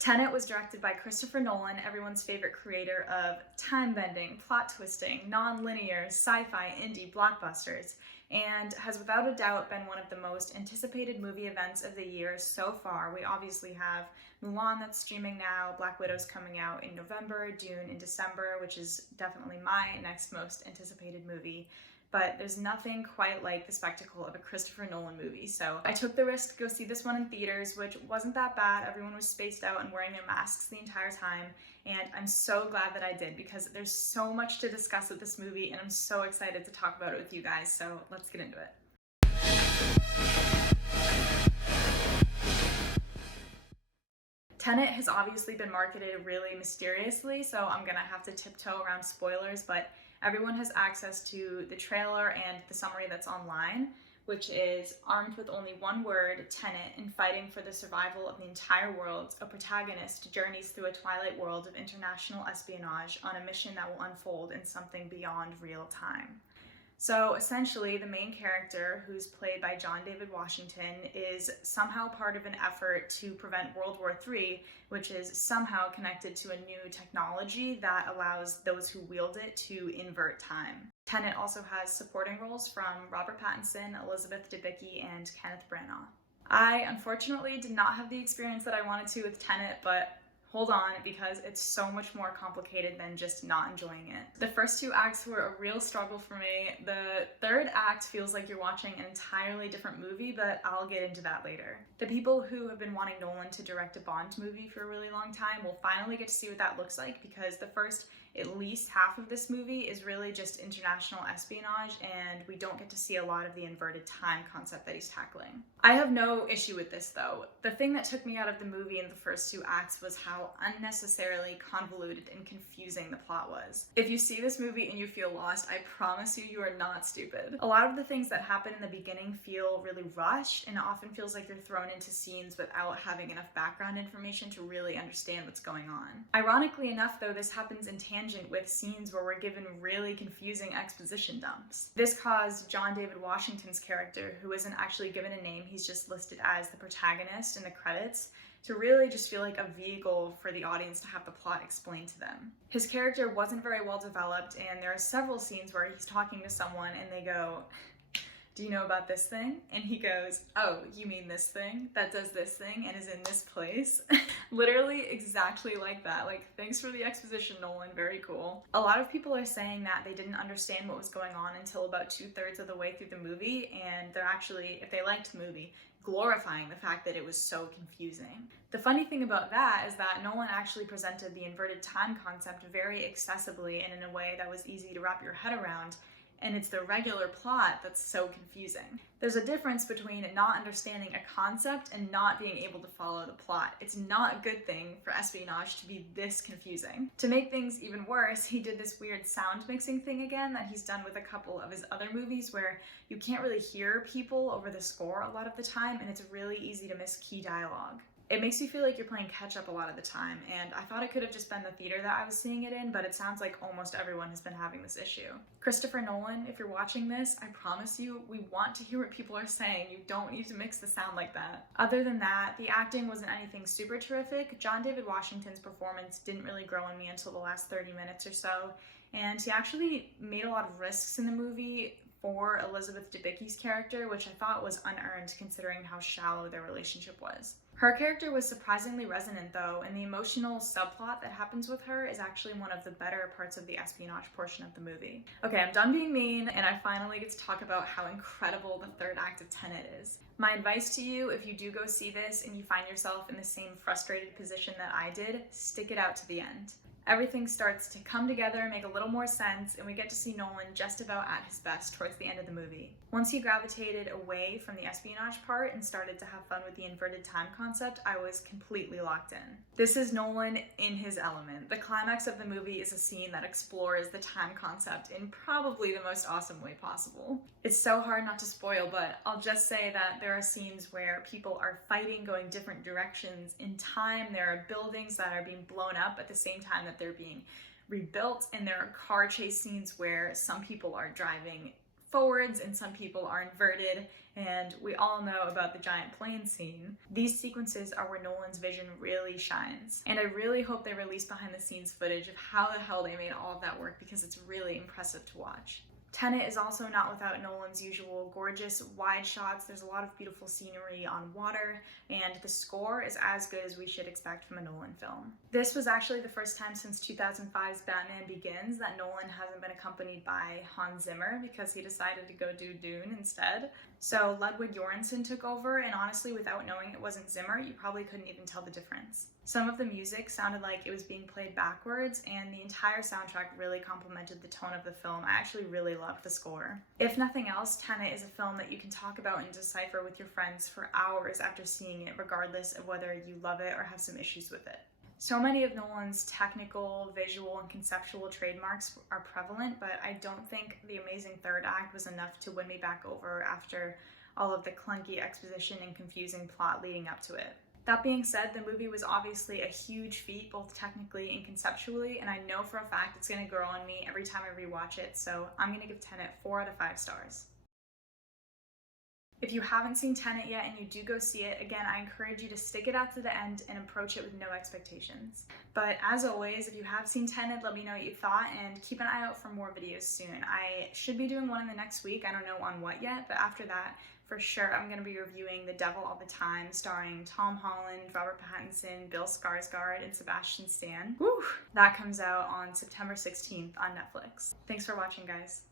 Tenet was directed by Christopher Nolan, everyone's favorite creator of time-bending, plot-twisting, non-linear, sci-fi, indie blockbusters, and has without a doubt been one of the most anticipated movie events of the year so far. We obviously have Mulan that's streaming now, Black Widow's coming out in November, Dune in December, which is definitely my next most anticipated movie. But there's nothing quite like the spectacle of a Christopher Nolan movie. So I took the risk to go see this one in theaters, which wasn't that bad. Everyone was spaced out and wearing their masks the entire time. And I'm so glad that I did because there's so much to discuss with this movie and I'm so excited to talk about it with you guys. So let's get into it. Tenet has obviously been marketed really mysteriously, so I'm gonna have to tiptoe around spoilers, but everyone has access to the trailer and the summary that's online, which is armed with only one word, Tenet, and fighting for the survival of the entire world, a protagonist journeys through a twilight world of international espionage on a mission that will unfold in something beyond real time. So essentially, the main character, who's played by John David Washington, is somehow part of an effort to prevent World War III, which is somehow connected to a new technology that allows those who wield it to invert time. Tenet also has supporting roles from Robert Pattinson, Elizabeth Debicki, and Kenneth Branagh. I unfortunately did not have the experience that I wanted to with Tenet, but hold on, because it's so much more complicated than just not enjoying it. The first two acts were a real struggle for me. The third act feels like you're watching an entirely different movie, but I'll get into that later. The people who have been wanting Nolan to direct a Bond movie for a really long time will finally get to see what that looks like, because the first at least half of this movie is really just international espionage, and we don't get to see a lot of the inverted time concept that he's tackling. I have no issue with this though. The thing that took me out of the movie in the first two acts was how unnecessarily convoluted and confusing the plot was. If you see this movie and you feel lost, I promise you are not stupid. A lot of the things that happen in the beginning feel really rushed, and it often feels like you're thrown into scenes without having enough background information to really understand what's going on. Ironically enough though, this happens in tangent with scenes where we're given really confusing exposition dumps. This caused John David Washington's character, who isn't actually given a name, he's just listed as the protagonist in the credits, to really just feel like a vehicle for the audience to have the plot explained to them. His character wasn't very well developed, and there are several scenes where he's talking to someone and they go, "Do you know about this thing?" And he goes, "Oh, you mean this thing that does this thing and is in this place?" Literally exactly like that. Like, thanks for the exposition, Nolan, very cool. A lot of people are saying that they didn't understand what was going on until about 2/3 of the way through the movie, and they're actually, if they liked the movie, glorifying the fact that it was so confusing. The funny thing about that is that Nolan actually presented the inverted time concept very accessibly and in a way that was easy to wrap your head around, and it's the regular plot that's so confusing. There's a difference between not understanding a concept and not being able to follow the plot. It's not a good thing for espionage to be this confusing. To make things even worse, he did this weird sound mixing thing again that he's done with a couple of his other movies where you can't really hear people over the score a lot of the time, and it's really easy to miss key dialogue. It makes you feel like you're playing catch up a lot of the time, and I thought it could have just been the theater that I was seeing it in, but it sounds like almost everyone has been having this issue. Christopher Nolan, if you're watching this, I promise you, we want to hear what people are saying. You don't need to mix the sound like that. Other than that, the acting wasn't anything super terrific. John David Washington's performance didn't really grow on me until the last 30 minutes or so, and he actually made a lot of risks in the movie for Elizabeth Debicki's character, which I thought was unearned considering how shallow their relationship was. Her character was surprisingly resonant though, and the emotional subplot that happens with her is actually one of the better parts of the espionage portion of the movie. Okay, I'm done being mean, and I finally get to talk about how incredible the third act of Tenet is. My advice to you, if you do go see this and you find yourself in the same frustrated position that I did, stick it out to the end. Everything starts to come together, make a little more sense, and we get to see Nolan just about at his best towards the end of the movie. Once he gravitated away from the espionage part and started to have fun with the inverted time concept, I was completely locked in. This is Nolan in his element. The climax of the movie is a scene that explores the time concept in probably the most awesome way possible. It's so hard not to spoil, but I'll just say that there are scenes where people are fighting, going different directions in time. There are buildings that are being blown up at the same time that they're being rebuilt, and there are car chase scenes where some people are driving forwards and some people are inverted, and we all know about the giant plane scene. These sequences are where Nolan's vision really shines, and I really hope they release behind the scenes footage of how the hell they made all of that work, because it's really impressive to watch. Tenet is also not without Nolan's usual gorgeous wide shots. There's a lot of beautiful scenery on water, and the score is as good as we should expect from a Nolan film. This was actually the first time since 2005's Batman Begins that Nolan hasn't been accompanied by Hans Zimmer, because he decided to go do Dune instead. So Ludwig Göransson took over, and honestly, without knowing it wasn't Zimmer, you probably couldn't even tell the difference. Some of the music sounded like it was being played backwards, and the entire soundtrack really complemented the tone of the film. I actually really loved the score. If nothing else, Tenet is a film that you can talk about and decipher with your friends for hours after seeing it, regardless of whether you love it or have some issues with it. So many of Nolan's technical, visual, and conceptual trademarks are prevalent, but I don't think the amazing third act was enough to win me back over after all of the clunky exposition and confusing plot leading up to it. That being said, the movie was obviously a huge feat, both technically and conceptually, and I know for a fact it's going to grow on me every time I rewatch it, so I'm going to give Tenet 4 out of 5 stars. If you haven't seen Tenet yet and you do go see it, again, I encourage you to stick it out to the end and approach it with no expectations. But as always, if you have seen Tenet, let me know what you thought, and keep an eye out for more videos soon. I should be doing one in the next week. I don't know on what yet, but after that, for sure, I'm going to be reviewing The Devil All the Time, starring Tom Holland, Robert Pattinson, Bill Skarsgård, and Sebastian Stan. Woo! That comes out on September 16th on Netflix. Thanks for watching, guys.